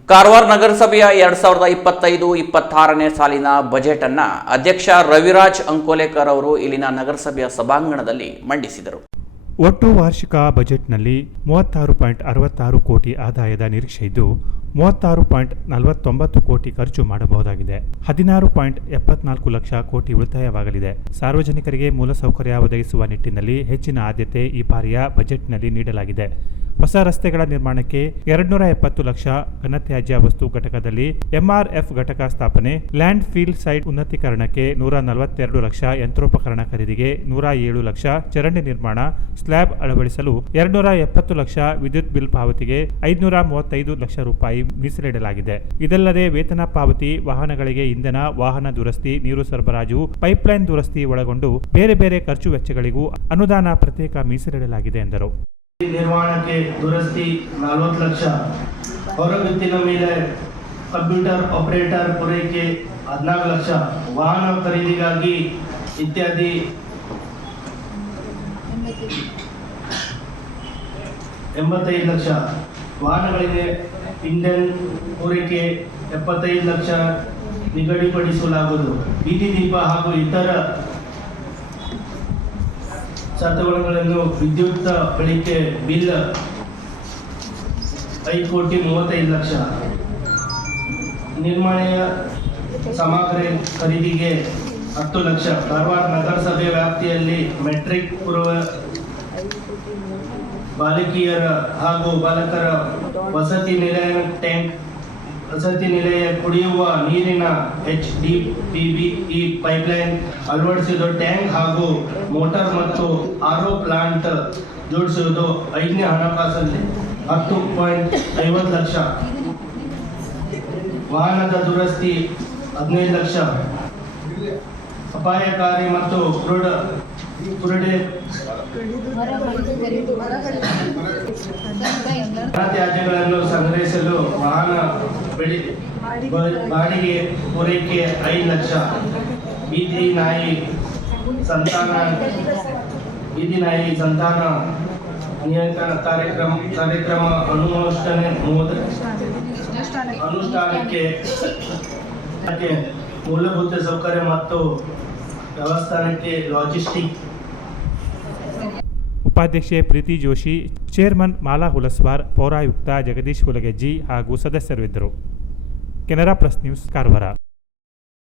ಕಾರವಾರ ನಗರಸಭೆಯ 2025-26ನೇ ಸಾಲಿನ ಬಜೆಟ್ ಅನ್ನು ಅಧ್ಯಕ್ಷ ರವಿರಾಜ್ ಅಂಕೋಲೇಕರ್ ಅವರು ಇಲ್ಲಿನ ನಗರಸಭೆಯ ಸಭಾಂಗಣದಲ್ಲಿ ಮಂಡಿಸಿದರು. ಒಟ್ಟು ವಾರ್ಷಿಕ ಬಜೆಟ್ನಲ್ಲಿ 36.66 ಕೋಟಿ ಆದಾಯದ ನಿರೀಕ್ಷೆ ಇದ್ದು 36.49 ಕೋಟಿ ಖರ್ಚು ಮಾಡಬಹುದಾಗಿದೆ. 16.74 ಲಕ್ಷ ಕೋಟಿ ಉಳಿತಾಯವಾಗಲಿದೆ. ಸಾರ್ವಜನಿಕರಿಗೆ ಮೂಲಸೌಕರ್ಯ ಒದಗಿಸುವ ನಿಟ್ಟಿನಲ್ಲಿ ಹೆಚ್ಚಿನ ಆದ್ಯತೆ ಈ ಬಾರಿಯ ಬಜೆಟ್ನಲ್ಲಿ ನೀಡಲಾಗಿದೆ. ಹೊಸ ರಸ್ತೆಗಳ ನಿರ್ಮಾಣಕ್ಕೆ 270 ಲಕ್ಷ, ಘನತ್ಯಾಜ್ಯ ವಸ್ತು ಘಟಕದಲ್ಲಿ ಎಂಆರ್ಎಫ್ ಘಟಕ ಸ್ಥಾಪನೆ, ಲ್ಯಾಂಡ್ ಫೀಲ್ ಸೈಟ್ ಉನ್ನತೀಕರಣಕ್ಕೆ 142 ಲಕ್ಷ, ಯಂತ್ರೋಪಕರಣ ಖರೀದಿಗೆ 107 ಲಕ್ಷ, ಚರಂಡಿ ನಿರ್ಮಾಣ, ಸ್ಲ್ಯಾಬ್ ಅಳವಡಿಸಲು 270 ಲಕ್ಷ, ವಿದ್ಯುತ್ ಬಿಲ್ ಪಾವತಿಗೆ 535 ಲಕ್ಷ ರೂಪಾಯಿ ಮೀಸಲಿಡಲಾಗಿದೆ. ಇದಲ್ಲದೆ ವೇತನ ಪಾವತಿ, ವಾಹನಗಳಿಗೆ ಇಂಧನ, ವಾಹನ ದುರಸ್ತಿ, ನೀರು ಸರಬರಾಜು, ಪೈಪ್ಲೈನ್ ದುರಸ್ತಿ ಒಳಗೊಂಡು ಬೇರೆ ಬೇರೆ ಖರ್ಚು ವೆಚ್ಚಗಳಿಗೂ ಅನುದಾನ ಪ್ರತ್ಯೇಕ ಮೀಸಲಿಡಲಾಗಿದೆ ಎಂದರು. ನಿರ್ಮಾಣಕ್ಕೆ ದುರಸ್ತಿ 40 ಲಕ್ಷ, ಹೊರಗುತ್ತಿನ ಮೇಲೆ ಕಂಪ್ಯೂಟರ್ ಆಪರೇಟರ್ ಪೂರೈಕೆ 14 ಲಕ್ಷ, ವಾಹನ ಖರೀದಿಗಾಗಿ ಇತ್ಯಾದಿ 85 ಲಕ್ಷ, ವಾಹನಗಳಿಗೆ ಇಂಧನ ಪೂರೈಕೆ 75 ಲಕ್ಷ ನಿಗದಿಪಡಿಸಲಾಗುವುದು. ಬೀದಿ ದೀಪ ಹಾಗೂ ಇತರ ಸತ್ವಗಳನ್ನು ವಿದ್ಯುತ್ ಬಳಕೆ ಬಿಲ್ 5,35 ಲಕ್ಷ, ನಿರ್ಮಾಣ ಸಾಮಗ್ರಿ ಖರೀದಿಗೆ 10 ಲಕ್ಷ, ಕಾರವಾರ ನಗರಸಭೆ ವ್ಯಾಪ್ತಿಯಲ್ಲಿ ಮೆಟ್ರಿಕ್ ಪೂರ್ವ ಬಾಲಕಿಯರ ಹಾಗೂ ಬಾಲಕರ ವಸತಿ ನಿಲಯ ಕುಡಿಯುವ ನೀರಿನ HDPE ಪೈಪ್ಲೈನ್ ಅಳವಡಿಸುವುದು, ಟ್ಯಾಂಕ್ ಹಾಗೂ ಮೋಟಾರ್ ಮತ್ತು ಆರ್ಒ ಪ್ಲಾಂಟ್ ಜೋಡಿಸುವುದು 5ನೇ ಹಣಕಾಸಲ್ಲಿ 10.50 ಲಕ್ಷ, ವಾಹನದ ದುರಸ್ತಿ 15 ಲಕ್ಷ, ಅಪಾಯಕಾರಿ ಮತ್ತು ತ್ಯಾಜ್ಯಗಳನ್ನು ಸಂಗ್ರಹಿಸಲು ವಾಹನ ಬಾಡಿಗೆ ಪೂರೈಕೆ 5 ಲಕ್ಷ, ಬೀದಿ ನಾಯಿ ಸಂತಾನ ನಿಯಂತ್ರಣ ಕಾರ್ಯಕ್ರಮ ಅನುಷ್ಠಾನಕ್ಕೆ ಮೂಲಭೂತ ಸೌಕರ್ಯ ಮತ್ತು ವ್ಯವಸ್ಥಾನಕ್ಕೆ ಲಾಜಿಸ್ಟಿಕ್. ಉಪಾಧ್ಯಕ್ಷೆ ಪ್ರೀತಿ ಜೋಶಿ, ಚೇರ್ಮನ್ ಮಾಲಾ ಹುಲಸ್ವಾರ್, ಪೌರಾಯುಕ್ತ ಜಗದೀಶ್ ಹುಲಗೆಜ್ಜಿ ಹಾಗೂ ಸದಸ್ಯರು ಇದ್ದರು. Canara plus news, Karwar.